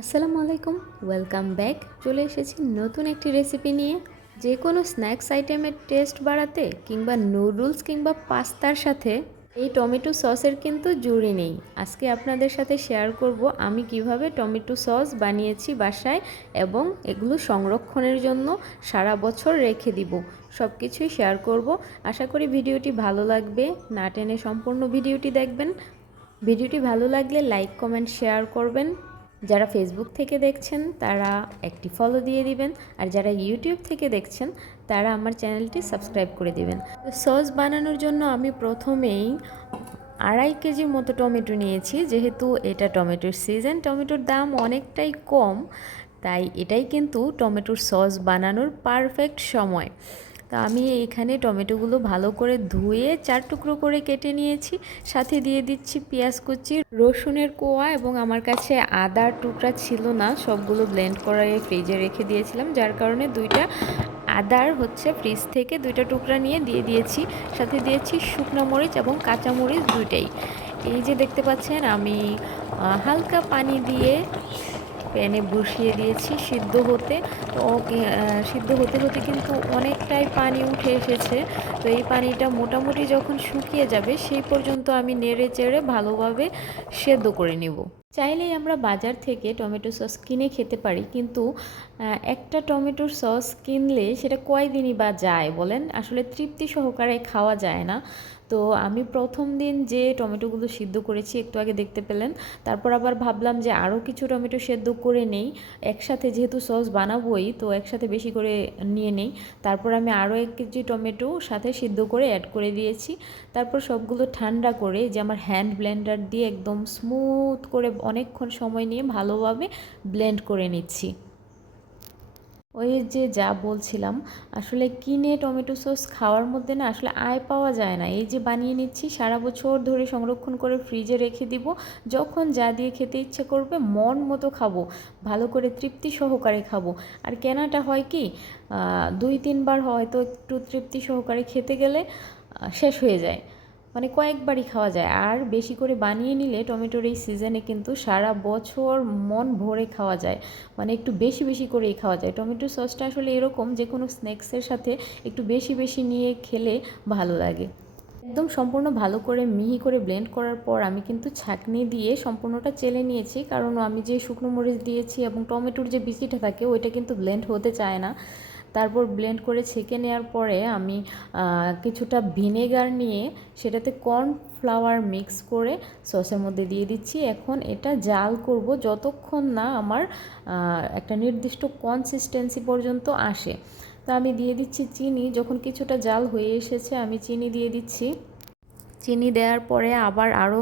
আসসালামু আলাইকুম welcome back চলে এসেছি নতুন একটি রেসিপি নিয়ে। যে কোনো স্ন্যাক্স আইটেমের টেস্ট বাড়াতে কিংবা নুডলস কিংবা পাস্তার সাথে এই টমেটো সসের কিন্তু জুড়ি নেই। আজকে আপনাদের সাথে শেয়ার করব আমি কীভাবে টমেটো সস বানিয়েছি বাসায় এবং এগুলো সংরক্ষণের জন্য সারা বছর রেখে দিব। সব কিছুই শেয়ার করব। আশা করি ভিডিওটি ভালো লাগবে। না টেনে সম্পূর্ণ ভিডিওটি দেখবেন। ভিডিওটি ভালো লাগলে লাইক কমেন্ট শেয়ার করবেন। যারা ফেসবুক থেকে দেখছেন, তারা একটি ফলো দিয়ে দিবেন। আর যারা ইউটিউব থেকে দেখছেন, তারা আমার চ্যানেলটি সাবস্ক্রাইব করে দিবেন। সস বানানোর জন্য আমি প্রথমেই আড়াই কেজি মতো টমেটো নিয়েছি। যেহেতু এটা টমেটোর সিজন টমেটোর দাম অনেকটাই কম, তাই এটাই কিন্তু টমেটোর সস বানানোর পারফেক্ট সময়। তা আমি এখানে টমেটোগুলো ভালো করে ধুয়ে চার টুকরো করে কেটে নিয়েছি। সাথে দিয়ে দিচ্ছি পেঁয়াজ কুচি, রসুনের কোয়া এবং আমার কাছে আদার টুকরা ছিল না, সবগুলো ব্লেন্ড করে ফ্রিজে রেখে দিয়েছিলাম, যার কারণে দুইটা আদার হচ্ছে ফ্রিজ থেকে দুইটা টুকরা নিয়ে দিয়ে দিয়েছি। সাথে দিয়েছি শুকনো মরিচ এবং কাঁচা মরিচ দুইটাই। এই যে দেখতে পাচ্ছেন, আমি হালকা পানি দিয়ে প্যানে বসিয়ে দিয়েছি সিদ্ধ হতে। তো সিদ্ধ হতে হতে কিন্তু অনেকটাই পানি উঠে এসেছে। তো এই পানিটা মোটামুটি যখন শুকিয়ে যাবে, সেই পর্যন্ত আমি নেড়ে চেড়ে ভালোভাবে সেদ্ধ করে নেব। চাইলেই আমরা বাজার থেকে টমেটো সস কিনে খেতে পারি, কিন্তু একটা টমেটোর সস কিনলে সেটা কয়দিনই বা যায় বলেন? আসলে তৃপ্তি সহকারে খাওয়া যায় না। তো আমি প্রথম দিন যে টমেটোগুলো সিদ্ধ করেছি, একটু আগে দেখতে পেলেন। তারপর আবার ভাবলাম যে আরও কিছু টমেটো সেদ্ধ করে নেই। একসাথে যেহেতু সস বানাবোই, তো একসাথে বেশি করে নিয়ে নেই। তারপর আমি আরও এক কেজি টমেটো সাথে সিদ্ধ করে অ্যাড করে দিয়েছি। তারপর সবগুলো ঠান্ডা করে যে আমার হ্যান্ড ব্লেন্ডার দিয়ে একদম স্মুথ করে অনেকক্ষণ সময় নিয়ে ভালোভাবে ব্লেন্ড করে নিচ্ছি। ওই যে যা বলছিলাম, আসলে কিনে টমেটো সস খাওয়ার মধ্যে না আসলে আয় পাওয়া যায় না। এই যে বানিয়ে নিচ্ছি, সারা বছর ধরে সংরক্ষণ করে ফ্রিজে রেখে দিব। যখন যা দিয়ে খেতে ইচ্ছে করবে, মন মতো খাব, ভালো করে তৃপ্তি সহকারে খাব। আর কেনাটা হয় কি দুই তিনবার হয়তো একটু তৃপ্তি সহকারে খেতে গেলে শেষ হয়ে যায়। মানে কয়েকবারই খাওয়া যায়। আর বেশি করে বানিয়ে নিলে টমেটোর এই সিজনে কিন্তু সারা বছর মন ভরে খাওয়া যায়। মানে একটু বেশি বেশি করেই খাওয়া যায়। টমেটো সসটা আসলে এরকম যে কোনো স্ন্যাক্সের সাথে একটু বেশি বেশি নিয়ে খেলে ভালো লাগে। একদম সম্পূর্ণ ভালো করে মিহি করে ব্লেন্ড করার পর আমি কিন্তু ছাঁকনি দিয়ে সম্পূর্ণটা চেলে নিয়েছি। কারণ আমি যে শুকনো মরিচ দিয়েছি এবং টমেটোর যে বিচিটা থাকে, ওইটা কিন্তু ব্লেন্ড হতে চায় না। তারপর ব্লেন্ড করে ছেঁকে নেওয়ার পরে আমি কিছুটা ভিনেগার নিয়ে সেটাতে কর্ন ফ্লাওয়ার মিক্স করে সসের মধ্যে দিয়ে দিচ্ছি। এখন এটা জাল করব যতক্ষণ না আমার একটা নির্দিষ্ট কনসিস্টেন্সি পর্যন্ত আসে। তা আমি দিয়ে দিচ্ছি চিনি। যখন কিছুটা জাল হয়ে এসেছে, আমি চিনি দিয়ে দিচ্ছি। চিনি দেওয়ার পরে আবার আরও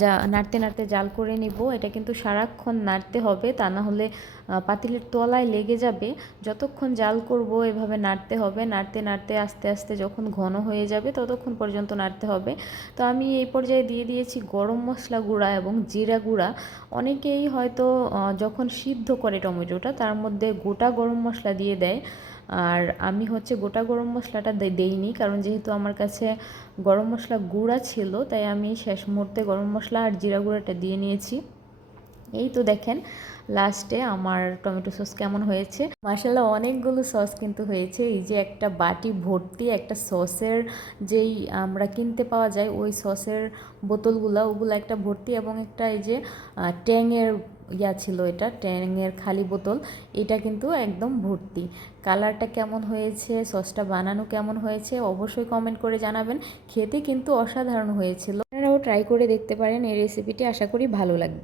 যা নাড়তে নাড়তে জাল করে নিব। এটা কিন্তু সারাক্ষণ নাড়তে হবে, তা না হলে পাতিলের তলায় লেগে যাবে। যতক্ষণ জাল করব, এভাবে নাড়তে হবে। নাড়তে নাড়তে আস্তে আস্তে যখন ঘন হয়ে যাবে, ততক্ষণ পর্যন্ত নাড়তে হবে। তো আমি এই পর্যায়ে দিয়ে দিয়েছি গরম মশলা গুঁড়া এবং জিরা গুঁড়া। অনেকেই হয়তো যখন সিদ্ধ করে টমেটোটা, তার মধ্যে গোটা গরম মশলা দিয়ে দেয়। আর আমি হচ্ছে গোটা গরম মশলাটা দেইনি, কারণ যেহেতু আমার কাছে গরম মশলা গুঁড়া ছিল, তাই আমি শেষ মুহূর্তে গরম মশলা আর জিরা গুঁড়াটা দিয়ে নিয়েছি। এই তো দেখেন লাস্টে আমার টমেটো সস কেমন হয়েছে। মাসাল্লাহ অনেকগুলো সস কিন্তু হয়েছে। এই যে একটা বাটি ভর্তি, একটা সসের যেই আমরা কিনতে পাওয়া যায়, ওই সসের বোতলগুলো, ওগুলো একটা ভর্তি এবং একটা এই যে ট্যাংয়ের ইয়া ছিল এটা ট্যাংয়ের খালি বোতল, এটা কিন্তু একদম ভর্তি। কালারটা কেমন হয়েছে সসটা বানানো কেমন হয়েছে, অবশ্যই কমেন্ট করে জানাবেন। খেতে কিন্তু অসাধারণ হয়েছিল। আপনারাও ট্রাই করে দেখতে পারেন এই রেসিপিটি আশা করি ভালো লাগবে।